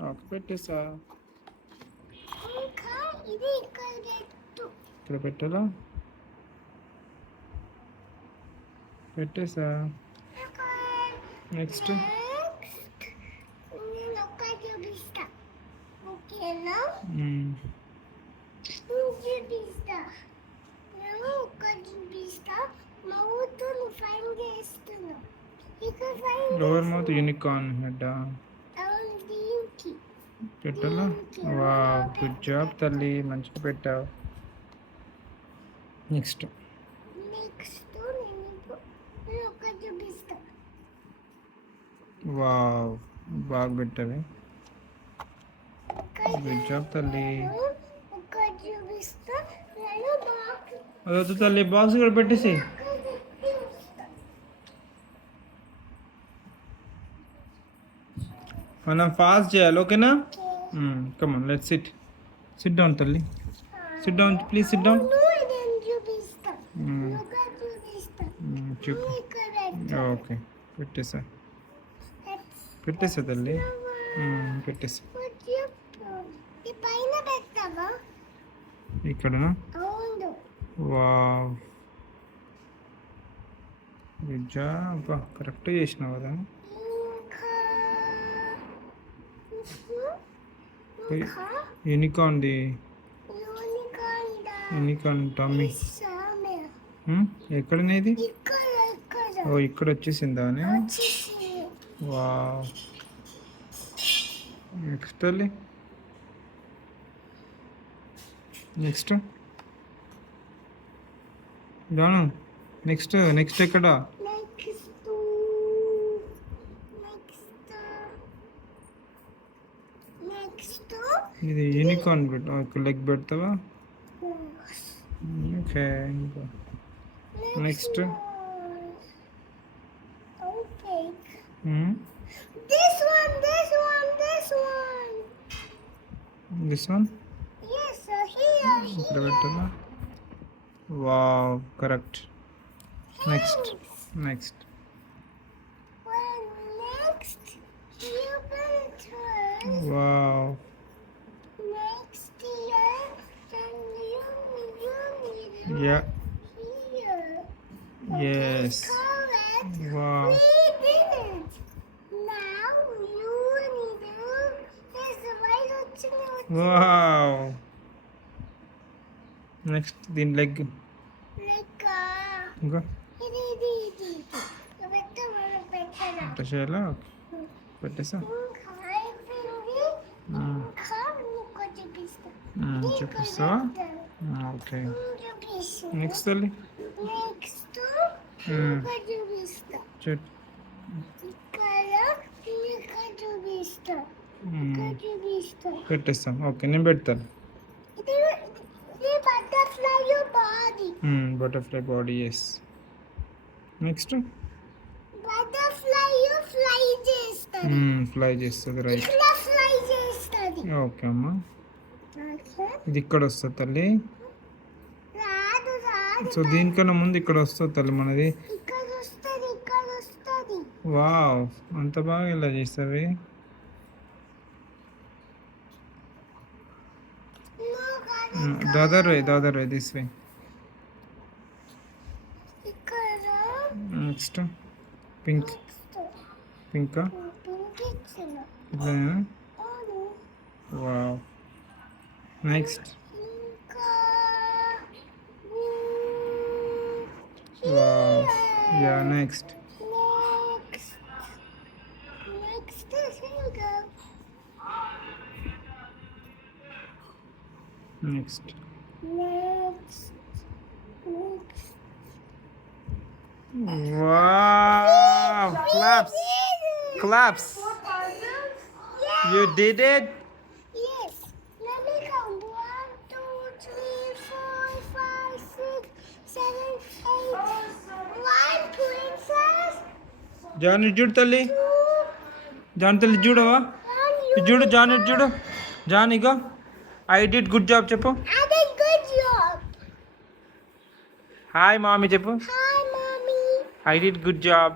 నాకు పెట్టేసా. ఇక్కడ పెట్టాలా? పెట్టేసా. Next lower mouth unicorn head పెట్టాలా? వావ్, గుడ్ జాబ్ తల్లి, మంచిగా పెట్టావు. నెక్స్ట్ వావ్, బాగా పెట్టావి. గుడ్ జాబ్ తల్లి. అదొద్దు తల్లి, బాక్స్ కూడా పెట్టేసి. మనం ఫాస్ట్ చేయాలి, ఓకేనా? Come on, let's sit down తల్లి. Sit down please, sit down. చెప్పు. ఓకే, పెట్టేసా తల్లి, పెట్టేసా. ఇక్కడనా? వావ్, గుడ్ జాబ్, కరెక్ట్ చేసినావు కదా. యూనికార్న్ది, యూనికార్న్ టమ్మీ. ఎక్కడనేది? ఓ, ఇక్కడ వచ్చేసిందా? వావ్, నెక్స్ట్ తల్లి. నెక్స్ట్ జాను, నెక్స్ట్ ఎక్కడ? ఇది యూనికార్న్ పెట్టు, ఇక్కడ లెగ్ పెడతావా? ఓకే, నెక్స్ట్ దిస్ వన్ ఇక్కడ పెట్టాలా? Wow, correct. Next wow, yeah, yes, wow. Wow, next దీని లెగ్ ఇంకా పెట్టేసేయాలా? పెట్టేసా. చూపిస్తావా? ఓకే, నెక్స్ట్ తల్లి. పెట్టేస్తాం. ఓకే, నేను పెడతాను. Butterfly body, yes. Next fly చేస్తుంది, రైట్. ఓకే అమ్మా, ఇది ఇక్కడ వస్తుంది తల్లి. సో దీనికన్నా ముందు ఇక్కడ వస్తుంది తల్లి మనది. వావ్, అంత బాగా ఇలా చేస్తావి. The other way, this way. Next, pink. Wow. Next. Wow. Yeah, next. Wow! Claps! You did it? Yes. Let me count. 1, 2, 3, 4, 5, 6, 7, 8. 1 princess. John, చూడు తల్లి. జాన్ తల్లి చూడవా? చూడు జాన్, చూడు జాన్. ఇగో, I did good job చెప్పు. I did good job. Hi mommy చెప్పు. Hi mommy. I did good job.